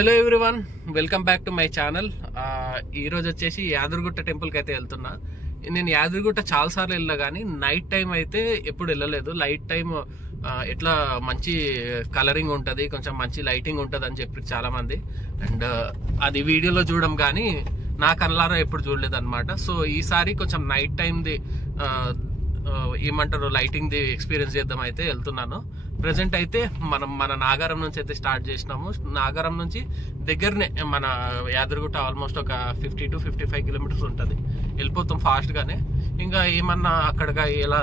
Hello everyone, welcome back to my channel. ఈ రోజు వచ్చేసి యాదగిరిగుట్ట టెంపుల్ కి అయితే వెళ్తున్నా. నేను యాదగిరిగుట్ట చాలా సార్లు వెళ్ళా కానీ నైట్ టైం అయితే ఎప్పుడు వెళ్ళలేదు. లైట్ టైం ఎట్లా మంచి కలరింగ్ ఉంటుంది, కొంచెం మంచి లైటింగ్ ఉంటుంది అని చెప్పి చాలా మంది, అండ్ అది వీడియోలో చూడడం కానీ నా కళ్ళారా ఎప్పుడు చూడలేదు అనమాట. సో ఈసారి కొంచెం నైట్ టైంది ఏమంటారు లైటింగ్ ది ఎక్స్పీరియన్స్ చేద్దాం అయితే వెళ్తున్నాను. ప్రెసెంట్ అయితే మన నాగారం నుంచి అయితే స్టార్ట్ చేసినాము. నాగారం నుంచి దగ్గరనే మన యాదగిరిగుట్ట ఆల్మోస్ట్ ఒక 50 to 55 కిలోమీటర్స్ ఉంటుంది. వెళ్ళిపోతాం ఫాస్ట్ గానే. ఇంకా ఏమన్నా అక్కడికి ఎలా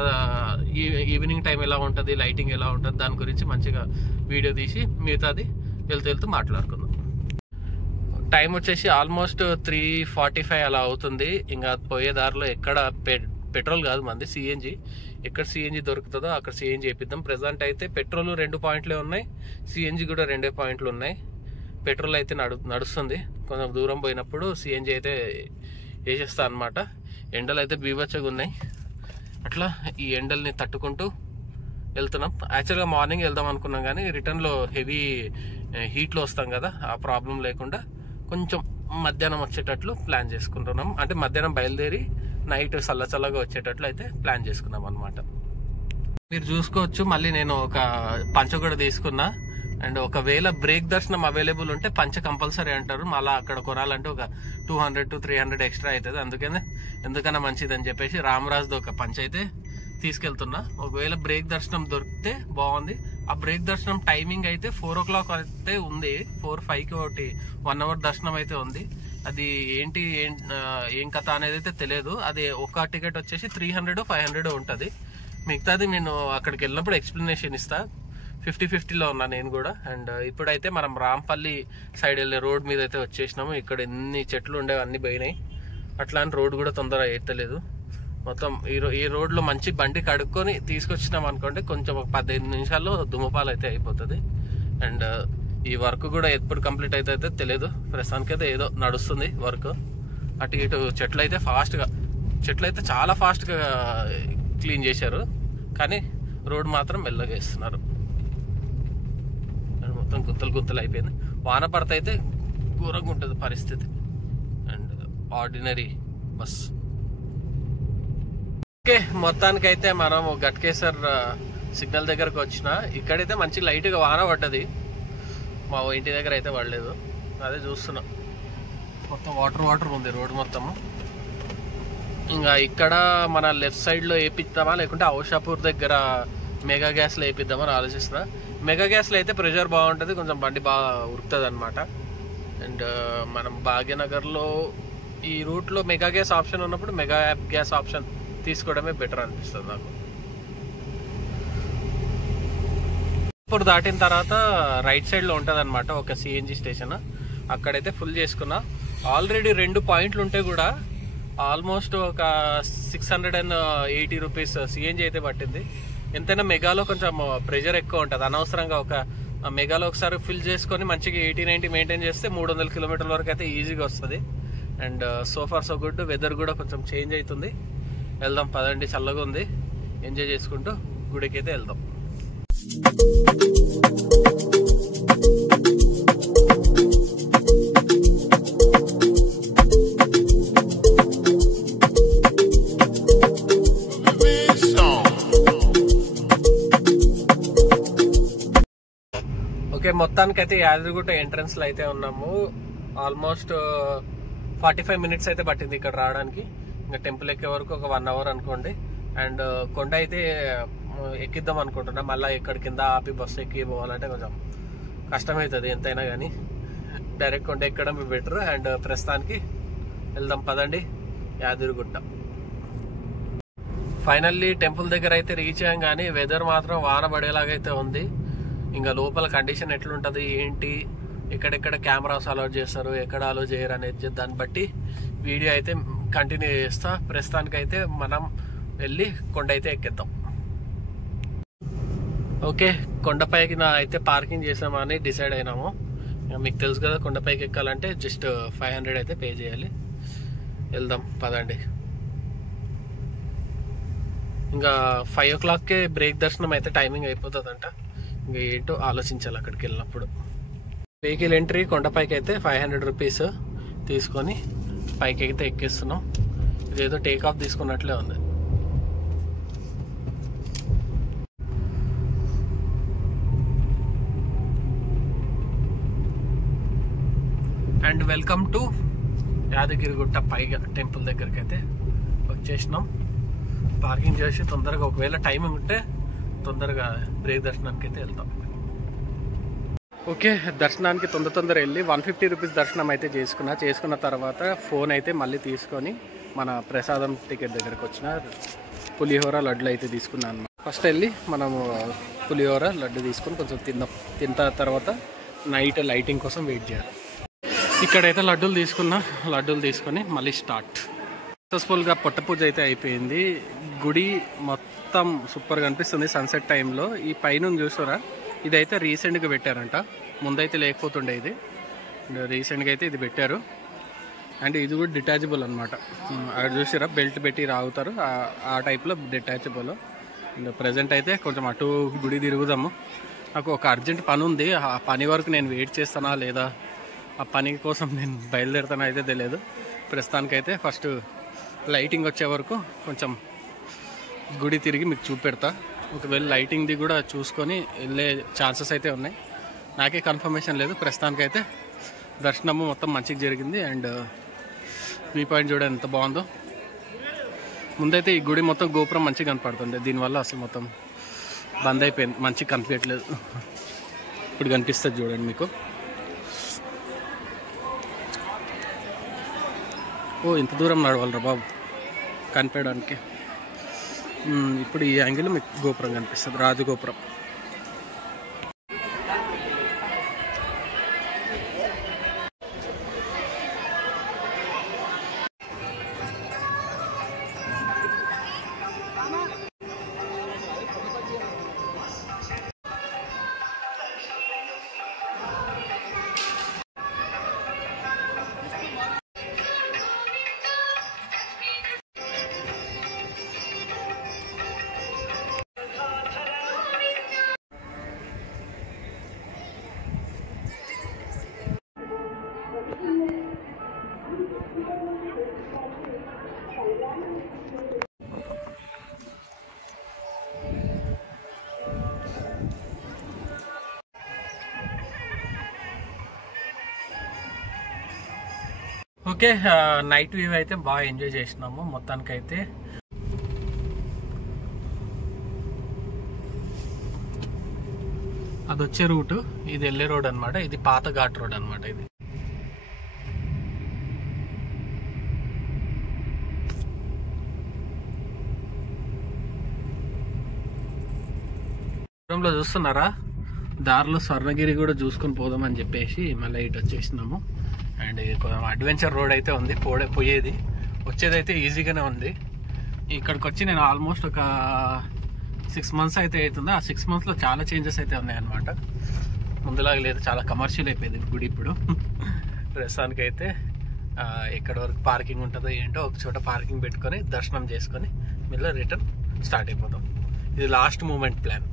ఈవినింగ్ టైం ఎలా ఉంటుంది, లైటింగ్ ఎలా ఉంటుంది, దాని గురించి మంచిగా వీడియో తీసి మిగతాది వెళ్తూ మాట్లాడుకుందాం. టైం వచ్చేసి ఆల్మోస్ట్ 3:45 అలా అవుతుంది. ఇంకా పోయే దారిలో ఎక్కడ పెట్రోల్ కాదు మంది, సిఎన్జి. ఎక్కడ సిఎన్జి దొరుకుతుందో అక్కడ సిఎన్జి వేపిద్దాం. ప్రెసెంట్ అయితే పెట్రోల్ 2 పాయింట్లే ఉన్నాయి, సిఎన్జి కూడా 2 పాయింట్లు ఉన్నాయి. పెట్రోల్ అయితే నడుస్తుంది. కొంచెం దూరం పోయినప్పుడు సిఎన్జి అయితే వేసేస్తా అనమాట. ఎండలు అయితే బీభత్సంగా ఉన్నాయి. అట్లా ఈ ఎండల్ని తట్టుకుంటూ వెళ్తున్నాం. యాక్చువల్గా మార్నింగ్ వెళ్దాం అనుకున్నాం కానీ రిటర్న్లో హెవీ హీట్లో వస్తాం కదా, ఆ ప్రాబ్లం లేకుండా కొంచెం మధ్యాహ్నం వచ్చేటట్లు ప్లాన్ చేసుకుంటున్నాం. అంటే మధ్యాహ్నం బయలుదేరి నైట్ చల్లగా వచ్చేటట్లు అయితే ప్లాన్ చేసుకున్నాం అనమాట. మీరు చూసుకోవచ్చు, మళ్ళీ నేను ఒక పంచ కూడా తీసుకున్నా. అండ్ ఒకవేళ బ్రేక్ దర్శనం అవైలబుల్ ఉంటే పంచ కంపల్సరీ అంటారు. మళ్ళీ అక్కడ కొనాలంటే ఒక 200 to 300 ఎక్స్ట్రా అవుతుంది. అందుకనే ఎందుకన్నా మంచిది అని చెప్పేసి రామరాజ్ది ఒక పంచ అయితే తీసుకెళ్తున్నా. ఒకవేళ బ్రేక్ దర్శనం దొరికితే బాగుంది. ఆ బ్రేక్ దర్శనం టైమింగ్ అయితే 4 o'clock అయితే ఉంది. 4-5కి ఒకటి 1 hour దర్శనం అయితే ఉంది. అది ఏంటి ఏం కథ అనేది అయితే తెలియదు. అది ఒక టికెట్ వచ్చేసి 300-500 ఉంటుంది. మిగతాది నేను అక్కడికి వెళ్ళినప్పుడు ఎక్స్ప్లెనేషన్ ఇస్తా. 50-50లో ఉన్నా నేను కూడా. అండ్ ఇప్పుడైతే మనం రాంపల్లి సైడ్ వెళ్ళే రోడ్ మీద అయితే వచ్చేసినాము. ఇక్కడ ఎన్ని చెట్లు ఉండేవి అన్ని పోయినాయి. అట్లాంటి రోడ్ కూడా తొందరగా ఎత్తలేదు. మొత్తం ఈ రోడ్లో మంచి బండి కడుక్కొని తీసుకొచ్చినాం అనుకోండి, కొంచెం ఒక 15 నిమిషాల్లో దుమ్మపాలు అయితే అయిపోతుంది. అండ్ ఈ వర్క్ కూడా ఎప్పుడు కంప్లీట్ అయితే తెలియదు. ప్రస్తుతానికి అయితే ఏదో నడుస్తుంది వర్క్. అటు ఇటు చెట్లు అయితే చాలా ఫాస్ట్గా క్లీన్ చేశారు, కానీ రోడ్ మాత్రం మెల్లగా వేస్తున్నారు. మొత్తం గుంతలు అయిపోయింది. వాన పడితే అయితే ఘోరంగా ఉంటుంది పరిస్థితి. And ordinary bus. ఓకే, మొత్తానికైతే మనం గట్కేసర్ సిగ్నల్ దగ్గరకు వచ్చిన. ఇక్కడైతే మంచి లైట్గా వాన పడ్డది. మా ఇంటి దగ్గర అయితే పడలేదు. అదే చూస్తున్నా, మొత్తం వాటర్ ఉంది రోడ్ మొత్తము. ఇంకా ఇక్కడ మన లెఫ్ట్ సైడ్లో వేపిద్దామా లేకుంటే ఔషాపూర్ దగ్గర మెగా గ్యాస్లో వేపిద్దామని ఆలోచిస్తున్నా. మెగా గ్యాస్లో అయితే ప్రెషర్ బాగుంటుంది, కొంచెం బండి బాగా ఉరుకుతుంది అనమాట. అండ్ మనం భాగ్యనగర్లో ఈ రూట్లో మెగా గ్యాస్ ఆప్షన్ ఉన్నప్పుడు మెగా గ్యాస్ ఆప్షన్ తీసుకోవడమే బెటర్ అనిపిస్తుంది నాకు. ఇప్పుడు దాటిన తర్వాత రైట్ సైడ్లో ఉంటుంది అనమాట ఒక సిఎన్జి స్టేషన్. అక్కడైతే ఫుల్ చేసుకున్నా. ఆల్రెడీ 2 పాయింట్లు ఉంటే కూడా ఆల్మోస్ట్ ఒక 680 రూపీస్ సిఎన్జి అయితే పట్టింది. ఎంతైనా మెగాలో కొంచెం ప్రెషర్ ఎక్కువ ఉంటుంది. అనవసరంగా ఒక మెగాలో ఒకసారి ఫిల్ చేసుకొని మంచిగా 80-90 మెయింటైన్ చేస్తే 300 కిలోమీటర్ల వరకు అయితే ఈజీగా వస్తుంది. And so far so good. Weather కూడా కొంచెం చేంజ్ అవుతుంది. వెళ్దాం పదండి, చల్లగా ఉంది. ఎంజాయ్ చేసుకుంటూ గుడికి అయితే వెళ్దాం. ఓకే, మొత్తానికైతే యాదగిరిగుట్ట ఎంట్రన్స్ లో అయితే ఉన్నాము. ఆల్మోస్ట్ 45 minutes అయితే పట్టింది ఇక్కడ రావడానికి. ఇంకా టెంపుల్ ఎక్కే వరకు ఒక 1 hour అనుకోండి. అండ్ కొండ అయితే ఎక్కిద్దాం అనుకుంటున్నా. మళ్ళీ ఇక్కడ కింద ఆపి బస్సు ఎక్కి పోవాలంటే కొంచెం కష్టమవుతుంది ఎంతైనా కానీ. డైరెక్ట్ కొండ ఎక్కడం బెటర్. అండ్ ప్రస్తుతానికి వెళ్దాం పదండి యాదగిరిగుట్ట. ఫైనల్లీ టెంపుల్ దగ్గర అయితే రీచ్ అయ్యాం, కానీ వెదర్ మాత్రం వాన పడేలాగైతే ఉంది. ఇంకా లోపల కండిషన్ ఎట్లుంటుంది ఏంటి, ఎక్కడెక్కడ కెమెరాస్ అలౌ చేస్తారు, ఎక్కడ అలౌ చేయరు అనేది దాన్ని బట్టి వీడియో అయితే కంటిన్యూ చేస్తా. ప్రస్తుతానికైతే మనం వెళ్ళి కొండ అయితే ఎక్కిద్దాం. ఓకే, కొండపైకి అయితే పార్కింగ్ చేసామని డిసైడ్ అయినాము. మీకు తెలుసు కదా, కొండపైకి ఎక్కాలంటే జస్ట్ 500 అయితే పే చేయాలి. వెళ్దాం పదండి. ఇంకా 5 o'clockకే బ్రేక్ దర్శనం అయితే టైమింగ్ అయిపోతుందంట. ఇంకా ఏంటో ఆలోచించాలి అక్కడికి వెళ్ళినప్పుడు. వెహికల్ ఎంట్రీ కొండపైకి అయితే 500 రూపీస్ తీసుకొని పైకి అయితే ఎక్కిస్తున్నాం. ఇదేదో టేక్ ఆఫ్ తీసుకున్నట్లే ఉంది. అండ్ వెల్కమ్ టు యాదగిరిగుట్ట పైగా టెంపుల్ దగ్గరికి అయితే వచ్చేసినాం. పార్కింగ్ చేసి తొందరగా ఒకవేళ టైమింగ్ ఉంటే తొందరగా బ్రేక్ దర్శనానికి అయితే వెళ్తాం. ఓకే, దర్శనానికి తొందర వెళ్ళి 150 రూపీస్ దర్శనం అయితే చేసుకున్న తర్వాత ఫోన్ అయితే మళ్ళీ తీసుకొని మన ప్రసాదం టికెట్ దగ్గరకు వచ్చిన పులిహోర లడ్డు అయితే తీసుకున్నాను. ఫస్ట్ వెళ్ళి మనము పులిహోర లడ్డు తీసుకొని కొంచెం తిన్న తర్వాత నైట్ లైటింగ్ కోసం వెయిట్ చేయాలి. ఇక్కడైతే లడ్డూలు తీసుకొని మళ్ళీ స్టార్ట్. సక్సెస్ఫుల్గా పొట్ట పూజ అయితే అయిపోయింది. గుడి మొత్తం సూపర్గా అనిపిస్తుంది సన్సెట్ టైంలో. ఈ పైన చూసారా, ఇదైతే రీసెంట్గా పెట్టారంట, ముందైతే లేకపోతుండే. ఇది రీసెంట్గా అయితే ఇది పెట్టారు. అండ్ ఇది కూడా డిటాచబుల్ అనమాట. అక్కడ చూసారా, బెల్ట్ పెట్టి రాగుతారు, ఆ టైప్లో డిటాచబుల్. అండ్ ప్రజెంట్ అయితే కొంచెం అటు గుడి తిరుగుదాము. నాకు ఒక అర్జెంట్ పని ఉంది. ఆ పని వరకు నేను వెయిట్ చేస్తానా లేదా, ఆ పని కోసం నేను బయలుదేరుతానా అయితే తెలియదు. ప్రస్తుతానికైతే ఫస్ట్ లైటింగ్ వచ్చే వరకు కొంచెం గుడి తిరిగి మీకు చూపెడతా. ఒకవేళ లైటింగ్ది కూడా చూసుకొని వెళ్ళే ఛాన్సెస్ అయితే ఉన్నాయి. నాకే కన్ఫర్మేషన్ లేదు. ప్రస్తుతానికైతే దర్శనము మొత్తం మంచిగా జరిగింది. అండ్ వ్యూ పాయింట్ చూడండి ఎంత బాగుందో. ముందైతే ఈ గుడి మొత్తం గోపురం మంచిగా కనపడుతుండే, దీనివల్ల అసలు మొత్తం బంద్ అయిపోయింది, మంచిగా కనిపించట్లేదు. ఇప్పుడు కనిపిస్తుంది చూడండి మీకు. ఓ, ఇంత దూరం నడవాలరా బాబు కనిపించడానికి. ఇప్పుడు ఈ యాంగిల్ మీకు గోపురం కనిపిస్తుంది, రాజగోపురం. ఓకే, నైట్ వ్యూ అయితే బాగా ఎంజాయ్ చేసినాము. మొత్తానికైతే అది వచ్చే రూట్, ఇది వెళ్ళే రోడ్ అనమాట. ఇది పాత ఘాట్ రోడ్ అనమాట. ఇది దూరంలో చూస్తున్నారా, దారిలో స్వర్ణగిరి కూడా చూసుకొని పోదామని చెప్పేసి మళ్ళీ ఇటు వచ్చేసినాము. అండ్ కొంచెం అడ్వెంచర్ రోడ్ అయితే ఉంది, పోయేది వచ్చేదైతే ఈజీగానే ఉంది. ఇక్కడికి వచ్చి నేను ఆల్మోస్ట్ ఒక 6 months అయితే అవుతుంది. ఆ 6 monthsలో చాలా చేంజెస్ అయితే ఉన్నాయన్నమాట. ముందులాగా లేదు, చాలా కమర్షియల్ అయిపోయింది గుడి ఇప్పుడు. ప్రస్తుతానికి అయితే ఎక్కడి వరకు పార్కింగ్ ఉంటుందో ఏంటో ఒక చోట పార్కింగ్ పెట్టుకొని దర్శనం చేసుకొని మళ్ళీ రిటర్న్ స్టార్ట్ అయిపోతాం. ఇది లాస్ట్ మూమెంట్ ప్లాన్.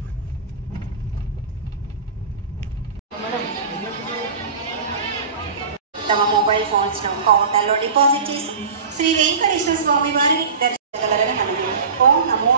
తమ మొబైల్ ఫోన్స్ ను కౌంటర్లో డిపాజిట్ చేసి శ్రీ వెంకటేశ్వర స్వామి వారిని దర్శించగలరని మనవి. ఓం నమో